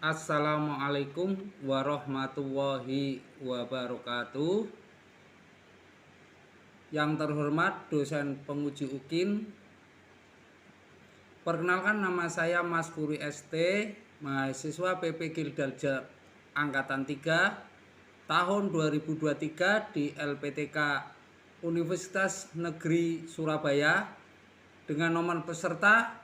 Assalamualaikum warahmatullahi wabarakatuh. Yang terhormat dosen penguji UKIN, perkenalkan nama saya Mas Furi ST, mahasiswa PP Gildalja Angkatan 3 tahun 2023 di LPTK Universitas Negeri Surabaya dengan nomor peserta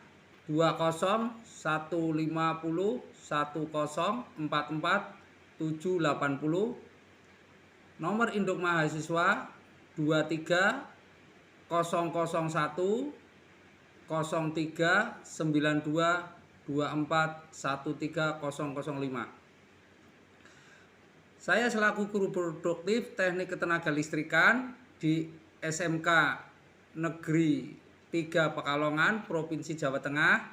20101044780, nomor induk mahasiswa 23010392241305. Saya selaku guru produktif Teknik Ketenagalistrikan di SMK Negeri 3 Pekalongan, Provinsi Jawa Tengah.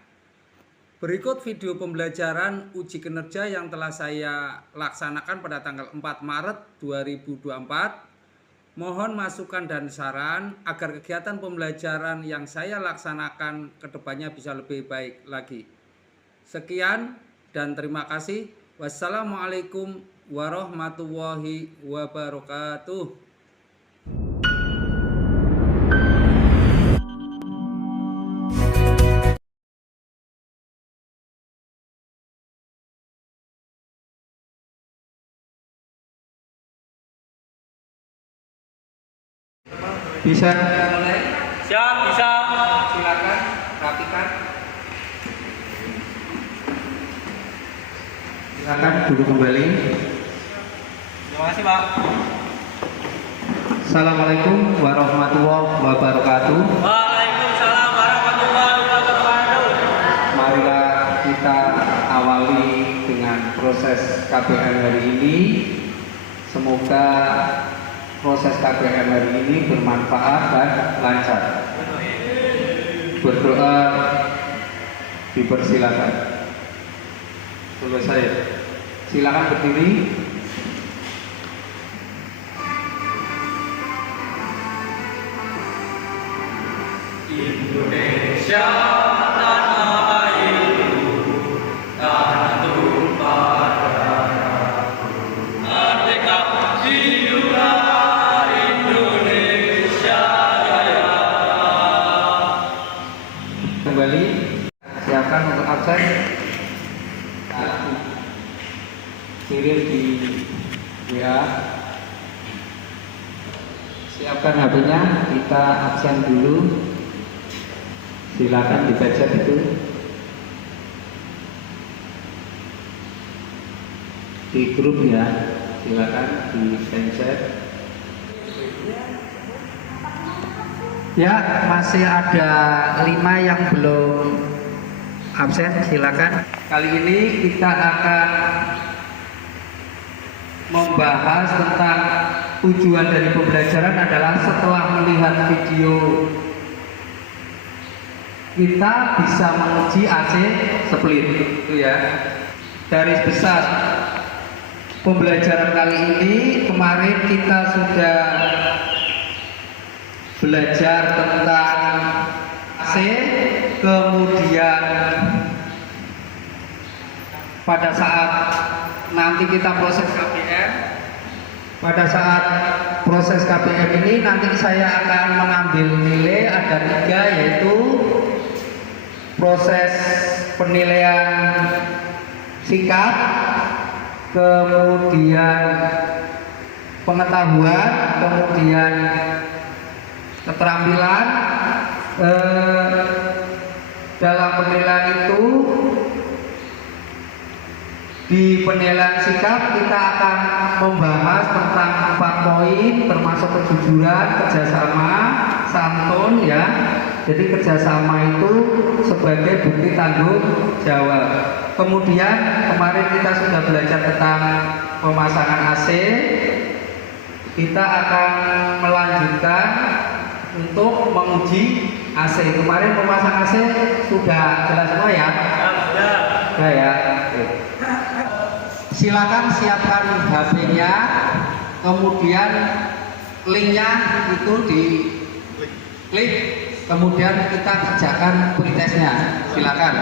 Berikut video pembelajaran uji kinerja yang telah saya laksanakan pada tanggal 4 Maret 2024. Mohon masukan dan saran agar kegiatan pembelajaran yang saya laksanakan kedepannya bisa lebih baik lagi. Sekian dan terima kasih. Wassalamualaikum warahmatullahi wabarakatuh. Bisa mulai? Siap, bisa. Silakan rapikan. Silakan duduk kembali. Terima kasih, Pak. Assalamualaikum warahmatullahi wabarakatuh. Waalaikumsalam warahmatullahi wabarakatuh. Marilah kita awali dengan proses KBM hari ini. Semoga proses KBM hari ini bermanfaat dan lancar. Berdoa dipersilakan. Selesai. Silakan berdiri. Indonesia tanah airku, tanah tumpah darahku, merdeka hiduplah Indonesia Raya. Kembali, siapkan untuk absen. Kirim di WA. Siapkan HP-nya, kita absen dulu. Silakan dibaca itu. Di grup ya, silakan di screenshot. Ya, masih ada 5 yang belum absen, silakan. Kali ini kita akan membahas tentang tujuan dari pembelajaran adalah setelah melihat video kita bisa menguji AC split, itu ya. Garis besar pembelajaran kali ini, kemarin kita sudah belajar tentang AC, kemudian pada saat nanti kita proses KBM, pada saat proses KBM ini nanti saya akan mengambil nilai ada 3, yaitu proses penilaian sikap, kemudian pengetahuan, kemudian keterampilan. Dalam penilaian itu, di penilaian sikap kita akan membahas tentang 4 poin, termasuk kejujuran, kerjasama, santun ya. Jadi kerjasama itu sebagai bukti tanggung jawab. Kemudian kemarin kita sudah belajar tentang pemasangan AC. Kita akan melanjutkan untuk menguji AC. Kemarin pemasang AC sudah jelas semua ya? Sudah ya. Oke. Silakan siapkan HP-nya, kemudian linknya itu di klik, kemudian kita kerjakan pretestnya. Silakan.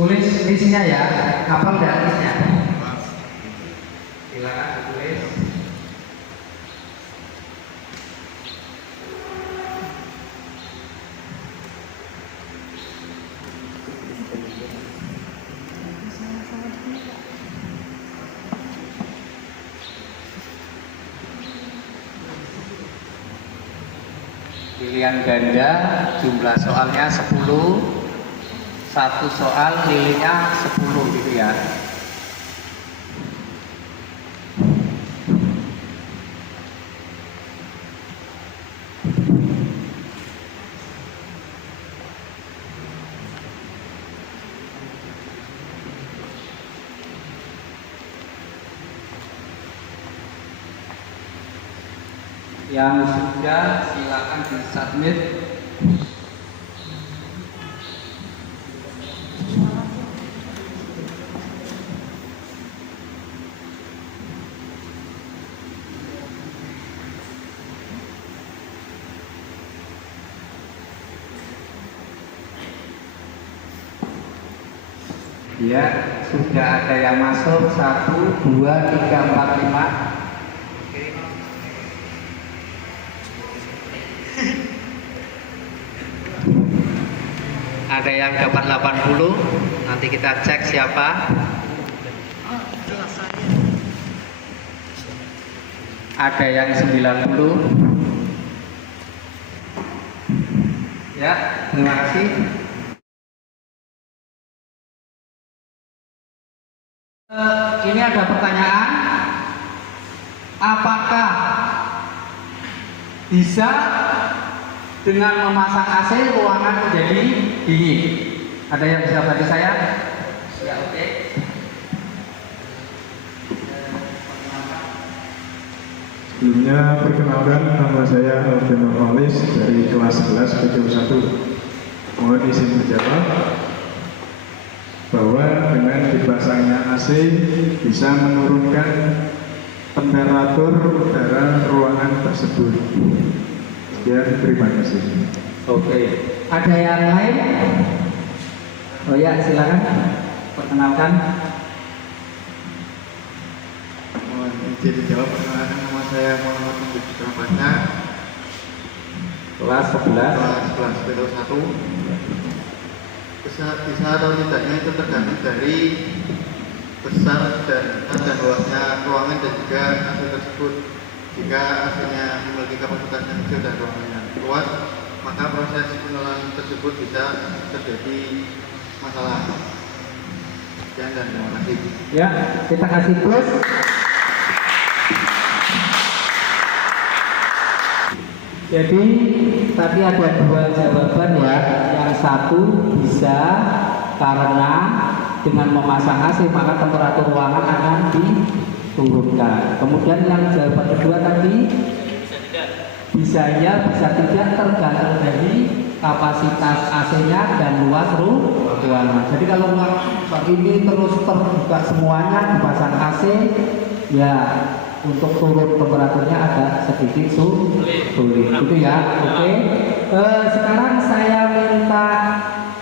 Tulis listnya ya, hafal nggak listnya? Silakan ditulis. Pilihan ganda, jumlah soalnya 10, satu soal nilainya 10 gitu ya. Yang sudah silakan di submit. Ya, sudah ada yang masuk 1, 2, 3, 4, 5. Ada yang dapat 80, nanti kita cek siapa. Ada yang 90. Ya, terima kasih. Ini ada pertanyaan, apakah bisa dengan memasang AC ruangan menjadi dingin? Ada yang bisa bantu saya? Ya, oke. Sebelumnya perkenalkan, nama saya Alvin Nurholis dari kelas 11 PQ1. Mohon izin menjawab bahwa dengan dipasangnya AC bisa menurunkan temperatur udara ruangan tersebut. Sekian, terima kasih. Oke. Ada yang lain? Oh ya, silakan perkenalkan. Mohon izin dijawab, perkenalkan, nama saya Muhammad Mujib Baca, Kelas 11. kelas 11 PQ1. Bisa atau tidaknya itu tergantung dari besar dan luasnya ruangan dan juga AC tersebut. Jika AC-nya memiliki kapasitas yang kecil dan ruangannya luas, maka proses pengelolaan tersebut bisa terjadi masalah. Sekian dan terima kasih. Ya, kita kasih plus. Jadi tadi ada dua jawaban ya. Yang satu bisa karena dengan memasang AC maka temperatur ruangan akan diturunkan. Kemudian yang jawaban kedua tadi bisa ya, bisa tidak, tergantung dari kapasitas AC-nya dan luas ruangan. Jadi kalau ruangan ini terus terbuka semuanya dipasang AC, ya untuk turun temperaturnya agak sedikit sulit, gitu ya. Oke. Sekarang saya minta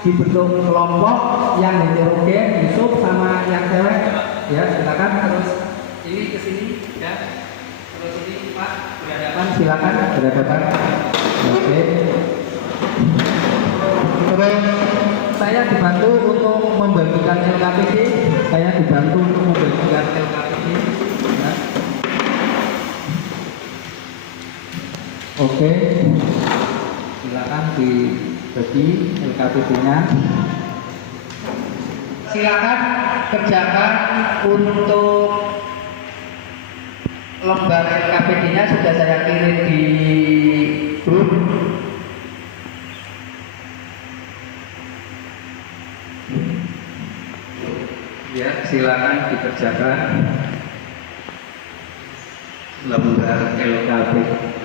dibentuk kelompok yang heterogen, Yusuf sama yang cewek. Ya, silakan terus ini ke sini ya. Terus ini Pak berhadapan, silakan berhadapan. Oke. Terus saya dibantu untuk membagikan LKPD. Saya dibantu untuk membagikan LKPD. Ya. Oke, silakan dibagi LKPD-nya. Silakan kerjakan untuk lembar LKPD-nya sudah saya kirim di grup. Ya, silakan dikerjakan lembar LKPD.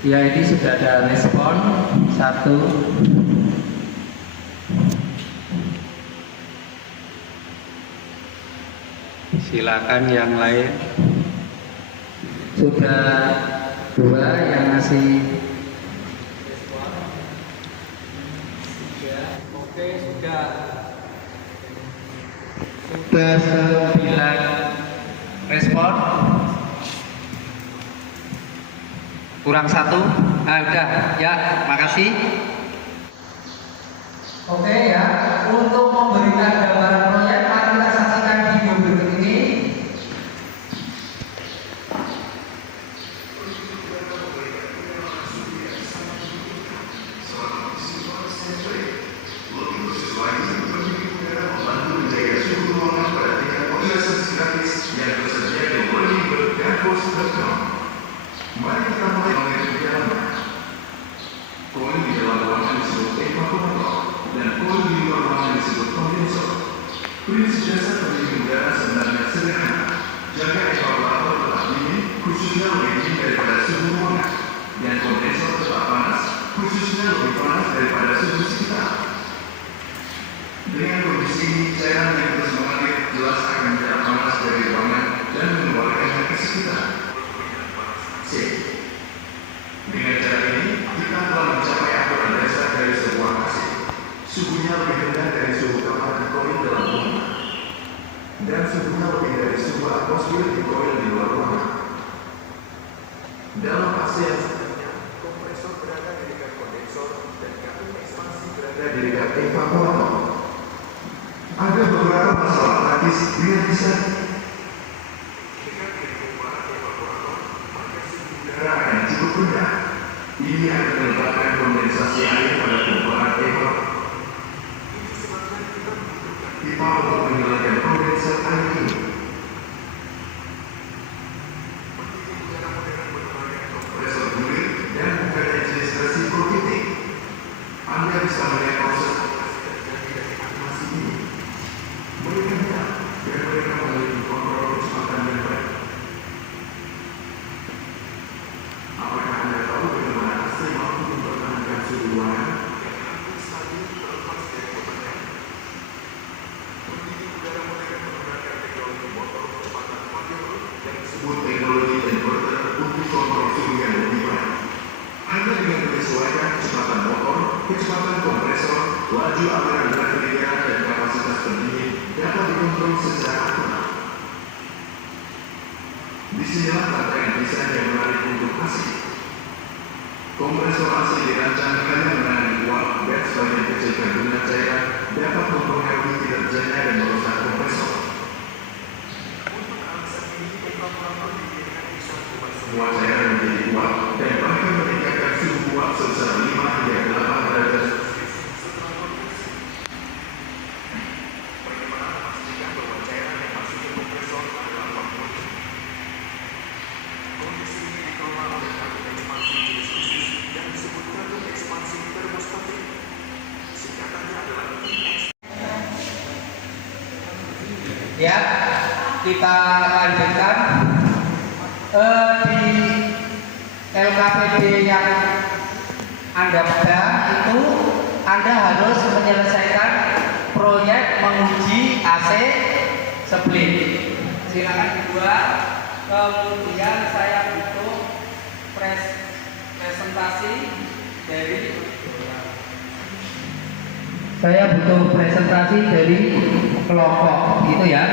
Ya, ini sudah ada respon satu. Silakan yang lain. Sudah dua yang ngasih. Oke, sudah. Sudah 9 respon. Kurang satu. Udah, ya, makasih. Oke ya, untuk memberikan gambaran proyek, mari kita saksikan video berikut ini. Mari kita mulai mengenai dalamnya. Koin di dalam ruangan disebut evaporator dan koin di luar ruangan disebut kondensor. Prinsip dasar pendingin udara sebenarnya sederhana. Jaga evaporator tetap dingin, khususnya lebih dingin daripada suhu ruangan, dan kondensor tetap panas, khususnya lebih panas daripada suhu sekitar. Dengan kondisi ini, cairan yang terus mengalir jelas akan menjadi panas dari ruangan dan mengeluarkannya ke sekitar. C. Dengan cara ini, kita telah mencapai aturan dasar dari sebuah AC. Suhunya lebih rendah dari suhu kamar di koin dalam ruangan, dan suhunya lebih dari suhu atmosfer di koin di luar ruangan. Dalam AC yang sebenarnya, kompresor berada di dekat kondensor dan kabin ekspansi berada di dekat evaporator. Ada beberapa masalah praktis dengan desain. Akan cukup rendah. Ini akan menyebabkan kondensasi air pada kumpulan evaporator. Pipa untuk menyalakan kondensat air ini. Kompresor bulir dan bukan jenis resiprokating. Anda bisa melihat proses masih ini. Mereka tidak, dan mereka memiliki kontrol kecepatan yang baik. Apakah Anda tahu bagaimana AC mampu mempertahankan suhu ruangan? Stabil terlepas dari bebannya. Pendingin udara modern menggunakan teknologi motor kecepatan variabel yang disebut teknologi inverter untuk kontrol suhu yang lebih baik. Anda dengan menyesuaikan kecepatan motor, kecepatan kompresor, laju aliran drag dan kapasitas pendingin dapat dikontrol secara akurat. Disinilah tantangan desain yang menarik untuk AC. Kompresor AC dirancang hanya menangani uap dan sebagian kecil kandungan cairan dapat mempengaruhi kinerjanya dan merusak kompresor. Untuk alasan ini, evaporator didirikan di suatu semua cairan menjadi uap dan bahkan meningkatkan suhu uap sebesar 5 hingga 8 derajat. Setelah konversi, bagaimana memastikan bahwa cairan yang masuk ke kompresor adalah uap? Kondisi ini dikelola oleh kabin ekspansi jenis khusus yang disebut kabin ekspansi termostatik. Singkatannya adalah IX. Ya, kita lanjutkan. Di LKPD yang Anda pegang itu Anda harus menyelesaikan proyek menguji AC split. Silakan dibuat. Kemudian saya butuh presentasi dari kelompok gitu ya.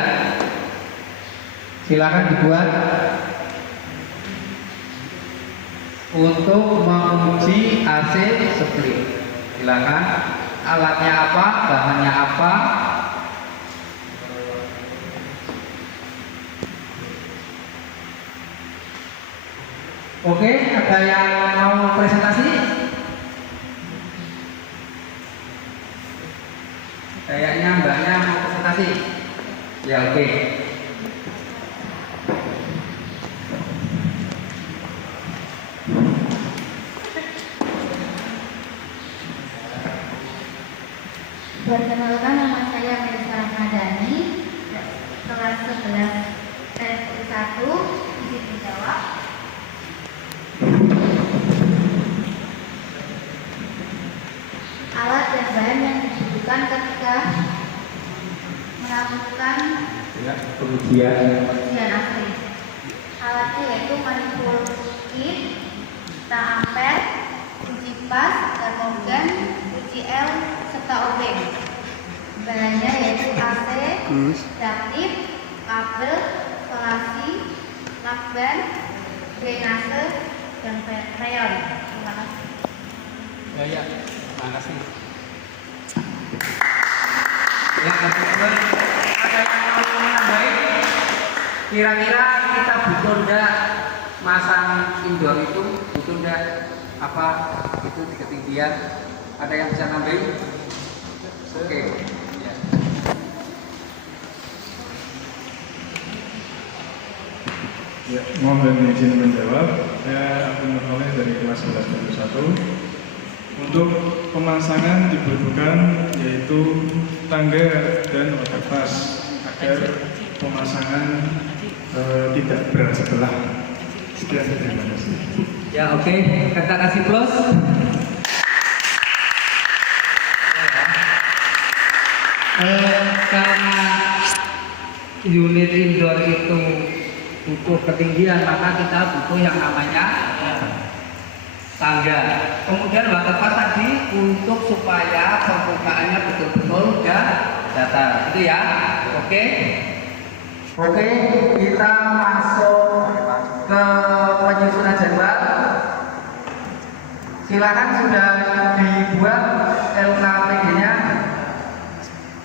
Silakan dibuat untuk menguji AC split. Silakan, alatnya apa, bahannya apa. Oke, ada yang mau presentasi? Kayaknya mbaknya mau presentasi. Ya, oke. Perkenalkan, nama saya Melisa Rahmadani, kelas 11 S1, izin dijawab. bahan yang dibutuhkan ketika melakukan Kemudian ujian asli. Alatnya yaitu manipul kit, tang ampere, uji pas, termogan, uji L, serta OB. Bahannya yaitu AC, daktif, kabel, isolasi, lakban, drainase, dan freon. Terima kasih. ya, terima kasih. Ya, teman-teman, ada yang mau menambahin? Kira-kira kita butuh ndak masang indoor itu? Butuh ndak apa itu di ketinggian? Ada yang bisa nambahin? Oke. Ya. Ya, mohon izin menjawab. Saya Abdul Nurholeh dari kelas 11 Untuk pemasangan dibutuhkan yaitu tangga dan waterpass agar pemasangan tidak berat sebelah. Sekian, terima kasih. Ya, oke. Kita kasih plus. Karena unit indoor itu butuh ketinggian, maka kita butuh yang namanya tangga. Kemudian waterpass tadi untuk supaya permukaannya betul-betul datar, itu ya. Oke, kita masuk ke penyusunan jadwal. Silakan sudah dibuat LKPD-nya.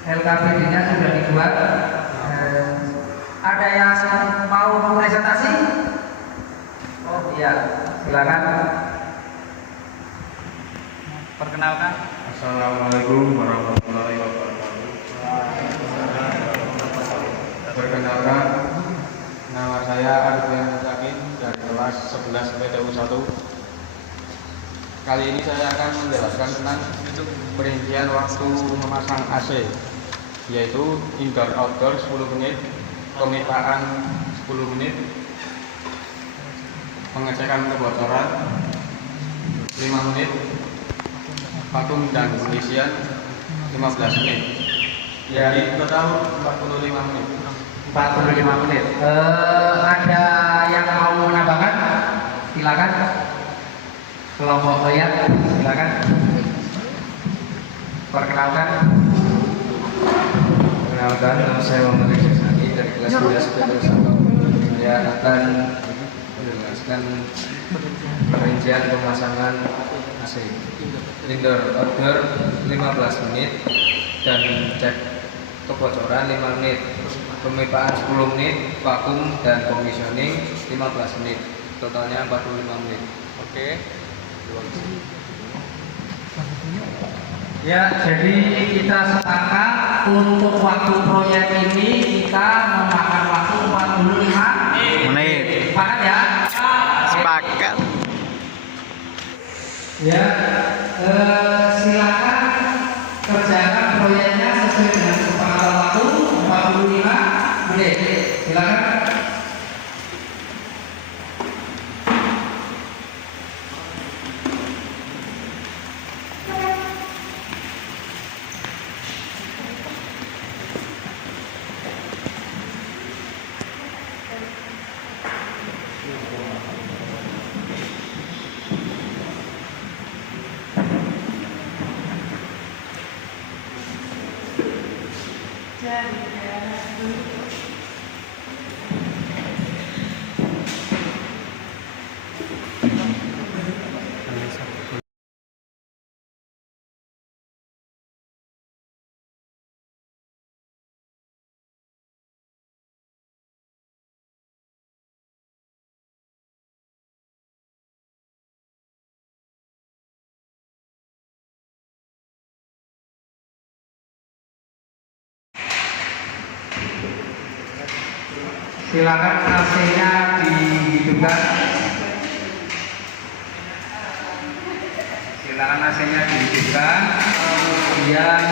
LKPD-nya sudah dibuat. Ada yang mau presentasi? Oh iya, silakan. Perkenalkan. Assalamualaikum warahmatullahi wabarakatuh. Perkenalkan, nama saya Arifin Sakin dari kelas 11 PTU 1. Kali ini saya akan menjelaskan tentang perincian waktu memasang AC, yaitu indoor outdoor 10 menit, pemetaan 10 menit, pengecekan kebocoran 5 menit, vakum dan pengisian 15 menit. Jadi total 45 menit. 45 menit. Ada yang mau menambahkan? Silakan. Kelompok lihat, silakan. Perkenalkan. Perkenalkan, nama saya Muhammad Rizani dari kelas 11 PTU 1. Saya akan menjelaskan perincian pemasangan AC. Indoor outdoor 15 menit dan cek kebocoran 5 menit, pemipaan 10 menit, vakum dan commissioning 15 menit, totalnya 45 menit. Oke. Ya, jadi kita sepakat untuk waktu proyek ini kita memakan waktu 45 menit. Sepakat ya? Sepakat. Ya, silakan kerjakan proyeknya sesuai dengan kesepakatan waktu 45 menit. Silakan. Silakan AC-nya dihidupkan. Silakan AC-nya dihidupkan. Kemudian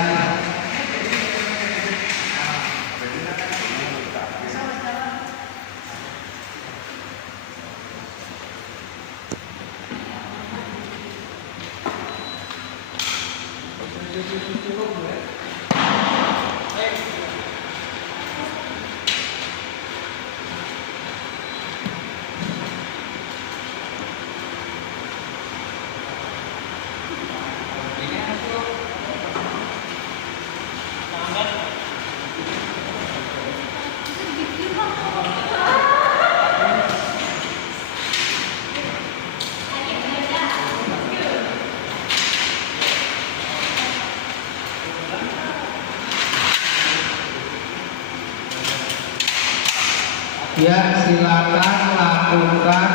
Ya, silakan lakukan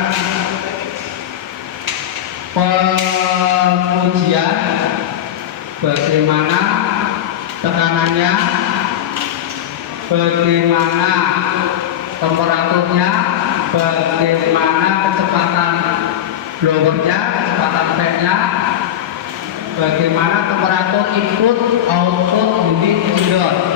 pengujian bagaimana tekanannya, bagaimana temperaturnya, bagaimana kecepatan blowernya, kecepatan fan-nya, bagaimana temperatur input, output, unit indoor.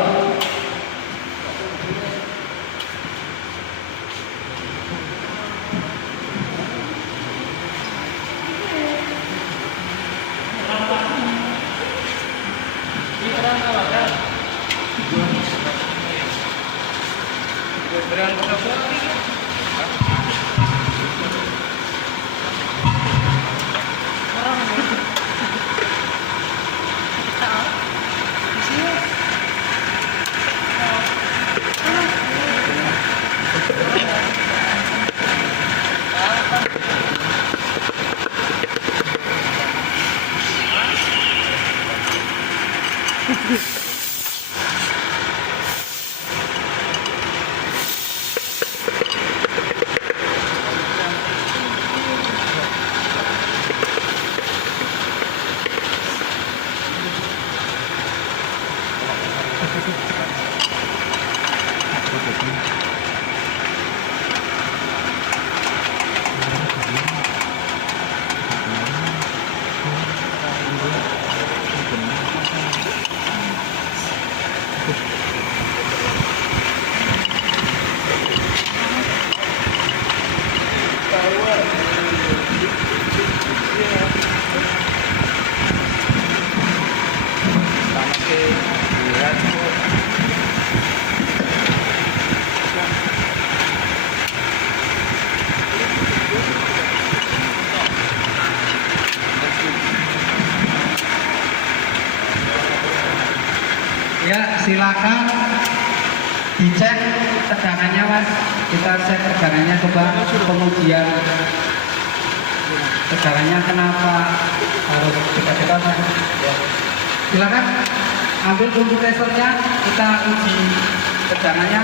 Ya, silakan dicek tegangannya, Mas. Kita cek tegangannya, coba pengujian tegangannya kenapa harus cepat-cepat, Mas. Ya. Silakan ambil kompresornya, kita uji tegangannya.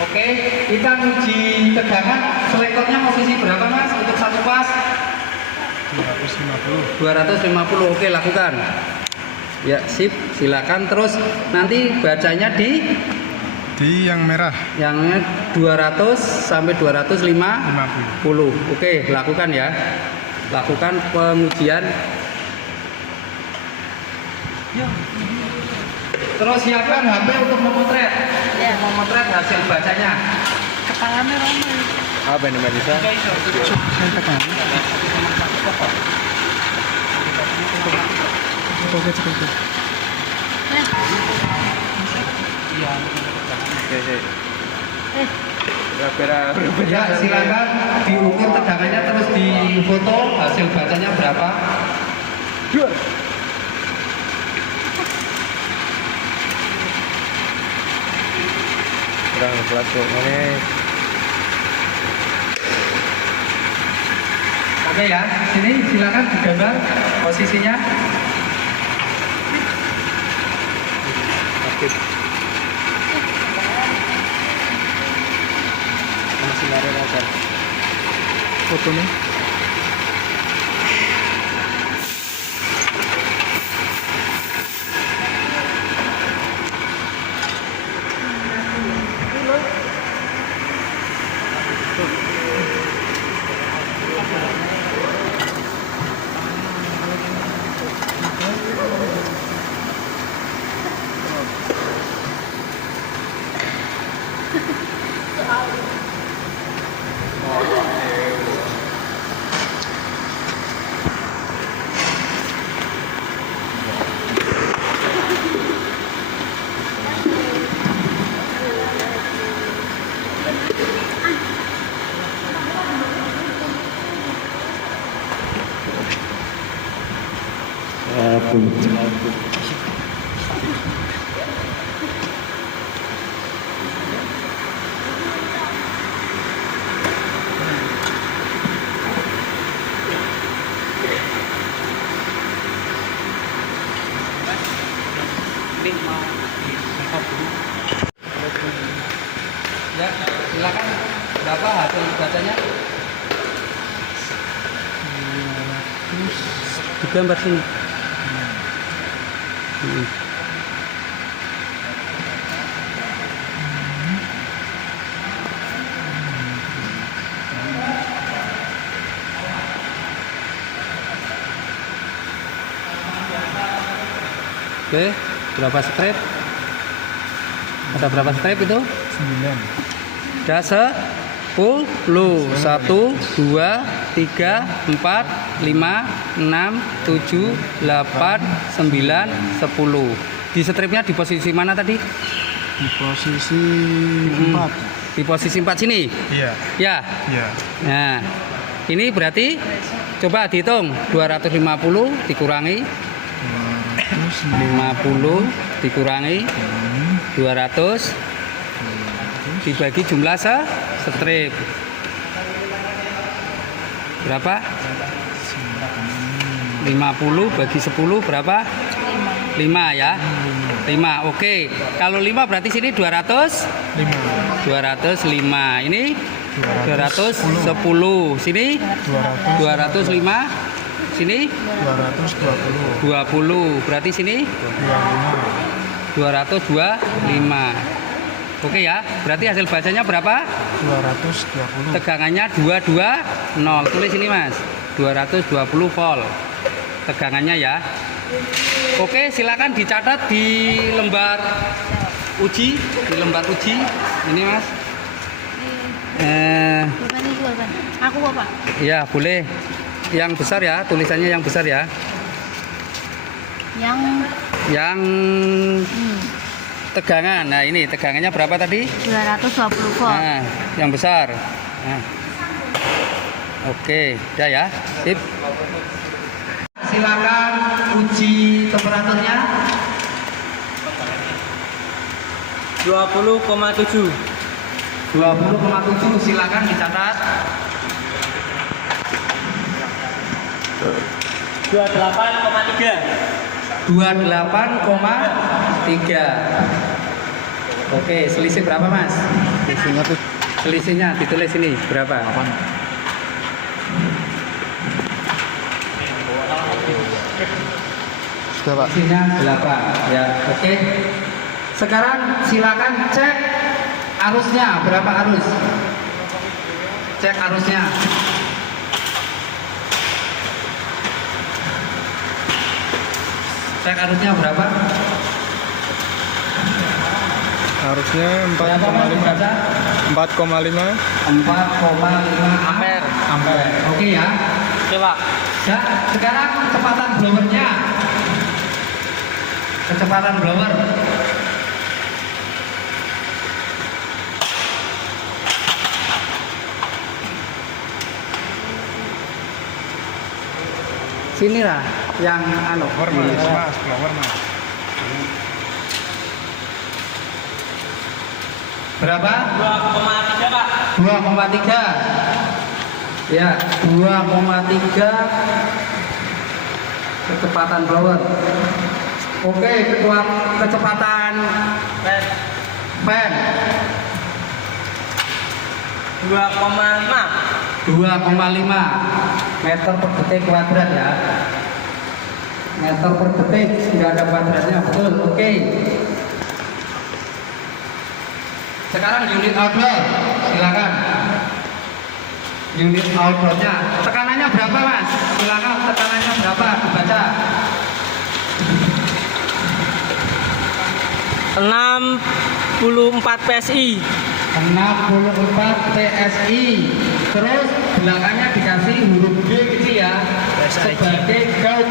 Oke, kita uji tegangan. Selektornya posisi berapa, Mas, untuk satu pas? 250. Oke, lakukan. Ya, sip. Silakan. Terus nanti bacanya di yang merah. Yang 200 sampai 250. Oke, lakukan ya. Lakukan pengujian. Terus siapkan HP untuk memotret. Memotret hasil bacanya. Kepalanya ramai. Apa ini Mbak Nisa? Ya, silakan diukur tegangannya, terus difoto hasil bacanya berapa. Kurang pelaku ini. Oke ya, sini silakan digambar posisinya. Aktif. Masih lari aja. Foto nih. Berapa hasil bacanya? Di gambar sini. Oke, berapa strip? Ada berapa strip itu? 9. Ada 10. 1, 2, 3, 4, 5, 6, 7, 8, 9, 10. Di stripnya di posisi mana tadi? Di posisi 4. Di posisi 4 sini? Iya. Ya. Iya. Nah, ini berarti coba dihitung 250 dikurangi 50 dikurangi 200 dibagi jumlah strip. Berapa? 50 bagi 10 berapa? 5 ya. 5. Oke. Kalau 5 berarti sini 200 205. Ini 210. Sini 205. Sini 20. Berarti sini 225. Oke ya. Berarti hasil bacanya berapa? 220. Tegangannya 220. Tulis ini Mas. 220 volt. Tegangannya ya. Oke, silakan dicatat di lembar uji, Ini Mas. Bukan itu, Bang. Aku kok, Pak. Ya, boleh. Yang besar ya, tulisannya yang besar ya. Yang tegangan. Nah, ini tegangannya berapa tadi? 220 volt. Nah, yang besar. Nah. Oke, udah ya. Sip. Silakan uji temperaturnya. 20,7. 20,7 silakan dicatat. 28,3. 28,3. Oke, selisih berapa Mas? Selisihnya tuh Selisihnya ditulis ini berapa? 8. Sudah Pak. Selisihnya 8 ya. Oke. Sekarang silakan cek arusnya, berapa arus? Cek arusnya. Cek arusnya berapa? Harusnya Berapa Mas? 4,5. 4,5 ampere. Oke ya. Coba. Ya, sekarang kecepatan blowernya. Kecepatan blower. Sini lah yang Blower Mas, blower Mas. berapa? 2,3, Pak. 2,3. Ya, 2,3 kecepatan blower. Oke, kecepatan fan 2,5. 2,5 meter per detik kuadrat ya. Meter per detik, tidak ada kuadratnya, betul. Oke. Sekarang unit outdoor, silakan. Unit outdoornya, tekanannya berapa Mas? Silakan, tekanannya berapa? Dibaca. 64 PSI. 64 PSI. Terus belakangnya dikasih huruf G kecil ya, sebagai gaut.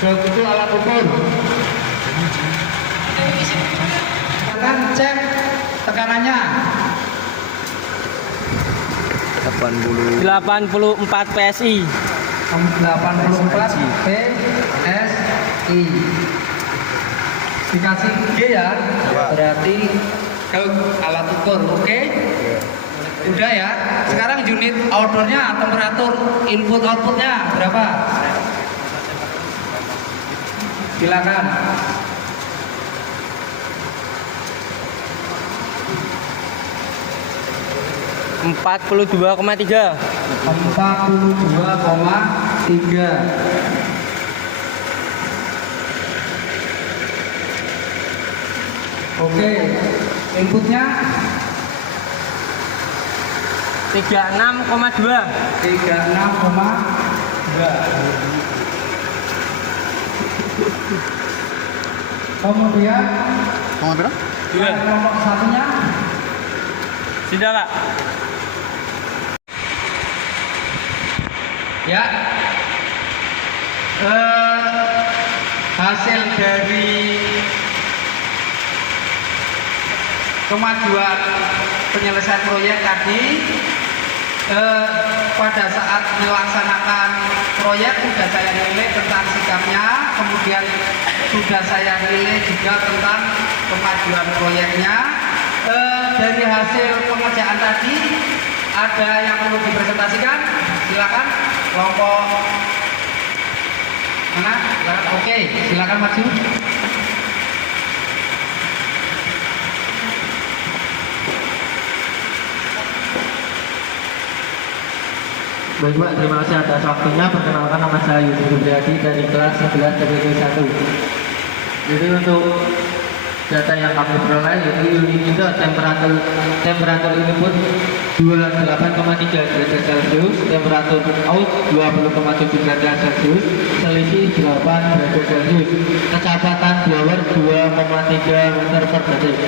Gaut itu alat ukur. Silakan cek tekanannya. 84 PSI. 84 PSI. Dikasih G ya, berarti gaut alat ukur. Oke? Udah ya. Sekarang unit outdoornya, temperatur input outputnya berapa? Silakan. 42,3. 42,3. Oke, inputnya 36,2. 36,2. Kemudian kelompok satunya Sudah, Pak. ya, hasil dari kemajuan penyelesaian proyek tadi, pada saat melaksanakan proyek sudah saya nilai tentang sikapnya, kemudian sudah saya nilai juga tentang kemajuan proyeknya. Dari hasil pengerjaan tadi ada yang perlu dipresentasikan? Silakan kelompok mana? Silakan. Oke, silakan maju. Baik Pak, terima kasih atas waktunya. Perkenalkan, nama saya Yusuf Subriyadi dari kelas 11 TPK 1. Jadi untuk data yang kami peroleh yaitu unit indoor temperatur input 28,3 derajat Celcius, temperatur out 20,7 derajat Celcius, selisih 8 derajat Celcius, kecepatan blower 2,3 meter per detik.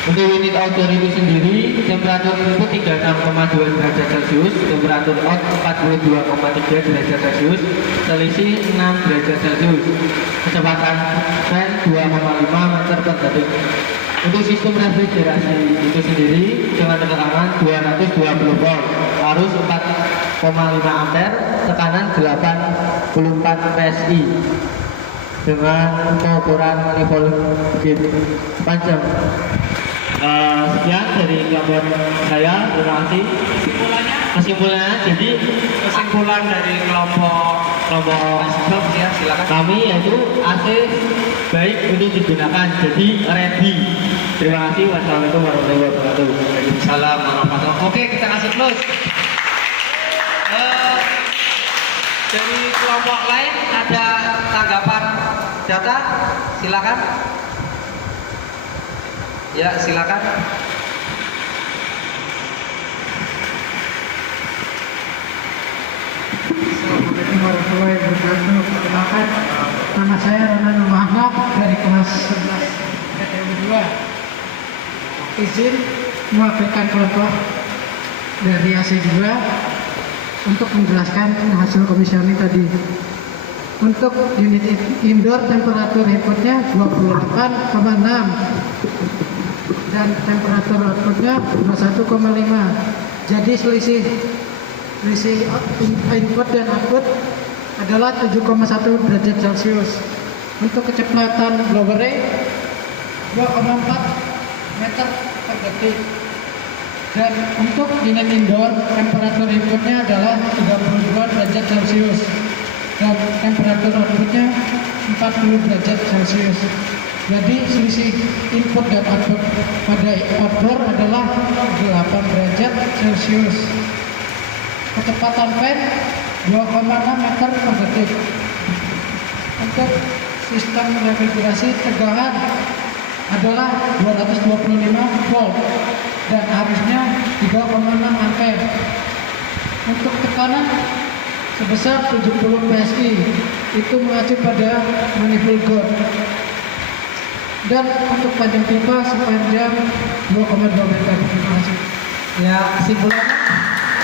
Untuk unit outdoor itu sendiri, temperatur input 36,2 derajat Celcius, temperatur out 42,3 derajat Celcius, selisih 6 derajat Celcius, kecepatan fan 2,5 meter per detik. Untuk sistem refrigerasi itu sendiri dengan tekanan 220 volt, arus 4,5 ampere, tekanan 84 PSI dengan pengukuran manifold begitu panjang. Sekian dari gambar saya, terima kasih. Kesimpulannya, jadi Kesimpulan dari kelompok ya, silakan. kami yaitu AC baik untuk digunakan, jadi ready. Terima kasih. Wassalamualaikum warahmatullahi wabarakatuh. Waalaikumsalam warahmatullahi wabarakatuh. Oke, kita kasih close. Dari kelompok lain ada tanggapan data? Silakan. Ya, silakan. Assalamualaikum warahmatullahi wabarakatuh. Perkenalkan, nama saya Ronan Muhammad dari kelas 11 PTU 2. Izin mewakilkan kelompok dari AC2 untuk menjelaskan hasil komisioning tadi. Untuk unit indoor temperatur inputnya 28,6 dan temperatur outputnya 21,5. Jadi selisih input dan output adalah 7,1 derajat Celcius. Untuk kecepatan blower rate 2,4 meter per detik. Dan untuk unit indoor temperatur inputnya adalah 32 derajat Celcius dan temperatur outputnya 40 derajat Celcius. Jadi selisih input dan output pada outdoor adalah 8 derajat Celcius. Kecepatan fan 2,6 meter per detik. Untuk sistem refrigerasi tegangan adalah 225 volt dan arusnya 3,6 ampere. Untuk tekanan sebesar 70 PSI, itu mengacu pada manifold God. Dan untuk panjang pipa sepanjang 2,2 meter. Terima kasih. Ya,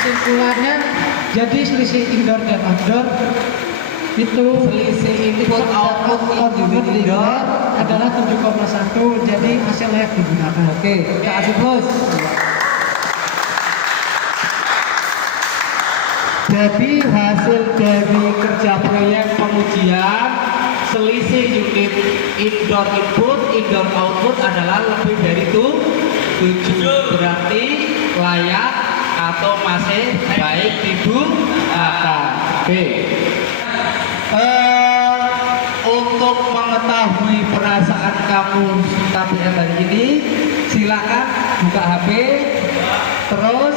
Kesimpulannya, jadi selisih indoor dan outdoor itu selisih input output unit indoor adalah 7,1, jadi hasil layak digunakan. Oke, kita kasih bos. Jadi hasil dari kerja proyek pengujian selisih unit indoor input, indoor output adalah lebih dari 7, berarti layak atau masih baik digunakan. Oke. Untuk mengetahui perasaan kamu tentang hari ini, silakan buka HP, terus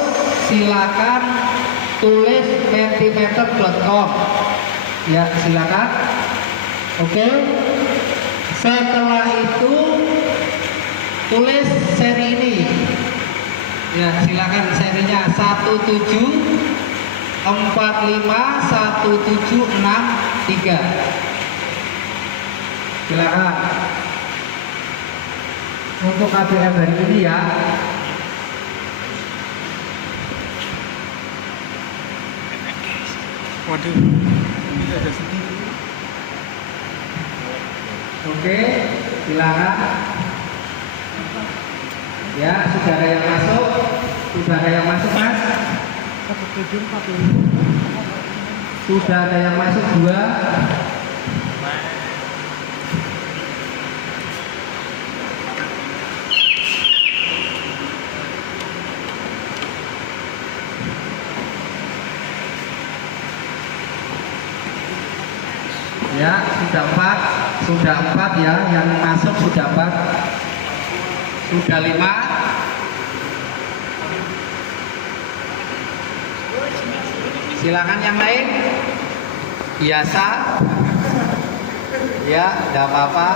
silakan tulis mentimeter.com. Ya, silakan. Oke. Setelah itu tulis seri ini. Ya, silakan serinya 17451763. Silakan. Untuk KBM hari ini ya. Waduh, ini ada sedih. Oke, silakan. Ya, sudah ada yang masuk. Sudah ada yang masuk, Mas. Sudah ada yang masuk 2. Ya, sudah 4 ya, yang masuk sudah 4, sudah 5. Silakan yang lain. Biasa. Ya, tidak apa-apa.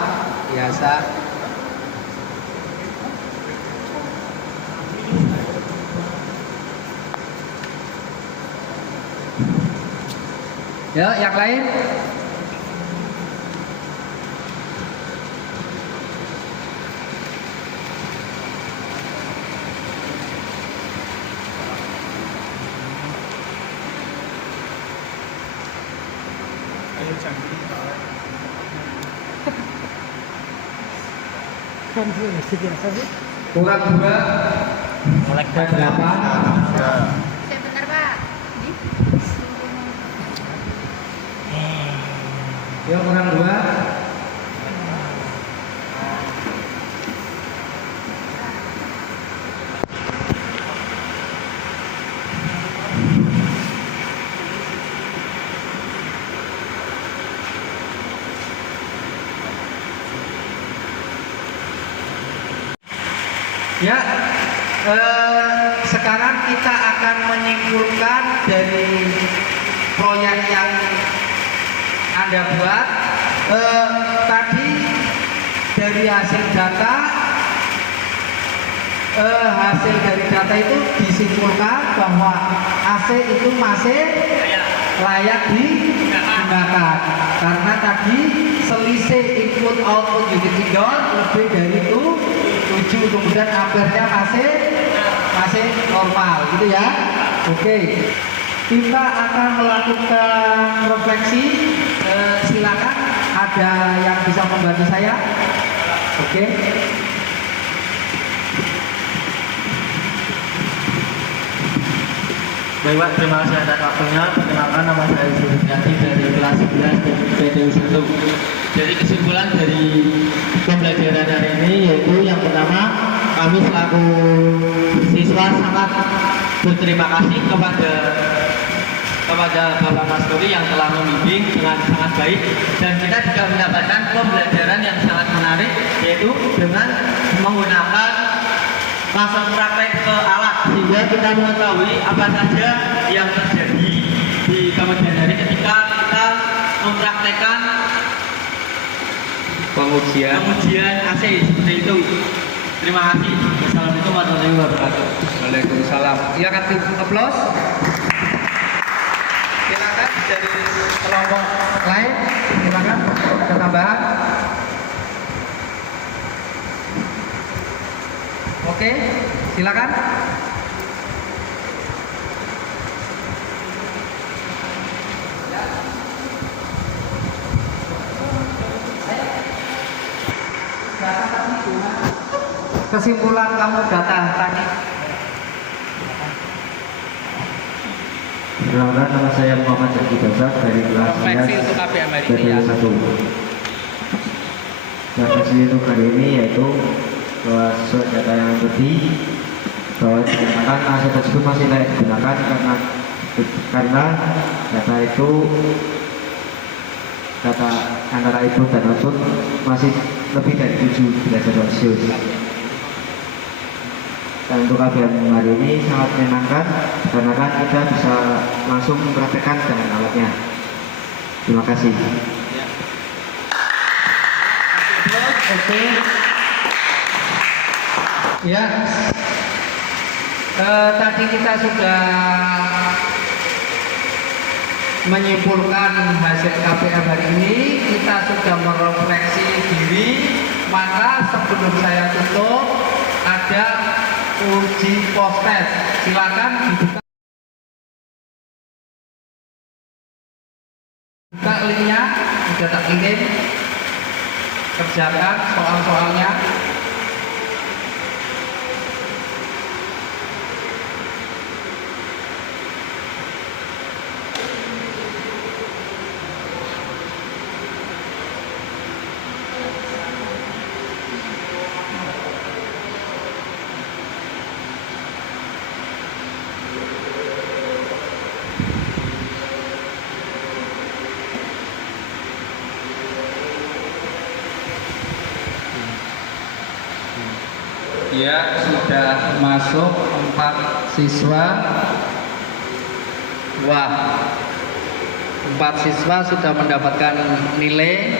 Biasa. Ya, yang lain. Kurang 2. Mulai Dan 8. Sebentar, Pak. Ya, kurang 2. Ya, sekarang kita akan menyimpulkan dari proyek yang Anda buat. Tadi dari hasil data itu disimpulkan bahwa AC itu masih layak digunakan karena tadi selisih input output unit indoor lebih dari itu 7, kemudian ampernya masih normal gitu ya. Oke, kita akan melakukan refleksi. Silakan, ada yang bisa membantu saya? Oke. Baik Pak, terima kasih atas waktunya. Perkenalkan, nama saya Suryati dari kelas 11 PDU 1. Jadi kesimpulan dari pembelajaran hari ini yaitu yang pertama, kami selaku siswa sangat berterima kasih kepada Bapak Masturi yang telah membimbing dengan sangat baik, dan kita juga mendapatkan pembelajaran yang sangat menarik yaitu dengan menggunakan langsung praktek ke alat sehingga kita mengetahui apa saja yang terjadi di kemudian hari ketika kita mempraktekkan pengujian AC seperti itu. Terima kasih. Wassalamualaikum warahmatullahi wabarakatuh. Waalaikumsalam. Ya, kasih aplaus. Silakan dari kelompok lain. Silakan ada tambahan. Oke, silakan. Kesimpulan kamu data tadi. Perkenalkan, nama saya Muhammad Zaki Basak dari kelas 11 PDU 1. Refleksi untuk hari ini yaitu bahwa sesuai data yang tadi bahwa digunakan AC tersebut masih layak digunakan karena data itu data antara input dan output masih lebih dari 7 derajat Celcius. Dan untuk kajian hari ini sangat menyenangkan karena kan kita bisa langsung mempraktekkan dengan alatnya. Terima kasih. Oke. Ya. Tadi kita sudah menyimpulkan hasil KPM hari ini, kita sudah merefleksi diri, maka sebelum saya tutup ada uji post test. Silakan dibuka linknya, sudah tak kirim, kerjakan soal-soalnya. Ya, sudah masuk 4 siswa. Wah, 4 siswa sudah mendapatkan nilai.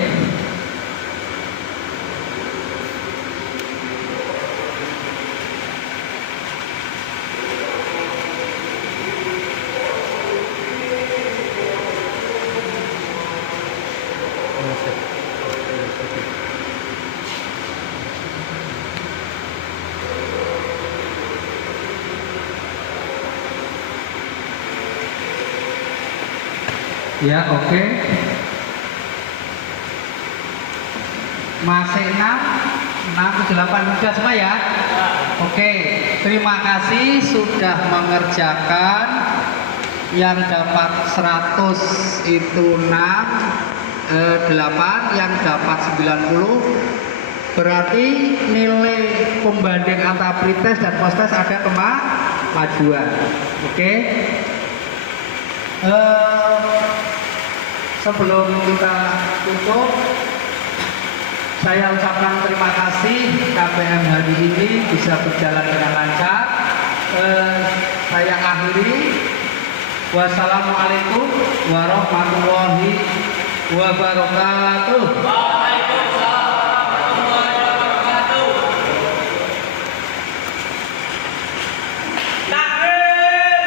Ya, oke. Masih 6 ke 8 sudah semua ya? Oke, terima kasih sudah mengerjakan. Yang dapat 100 itu 8, yang dapat 90. Berarti nilai pembanding antara pretest dan post-test ada kemajuan. Oke. Sebelum kita tutup, saya ucapkan terima kasih KPM hari ini bisa berjalan dengan lancar. Saya akhiri. Wassalamualaikum warahmatullahi wabarakatuh.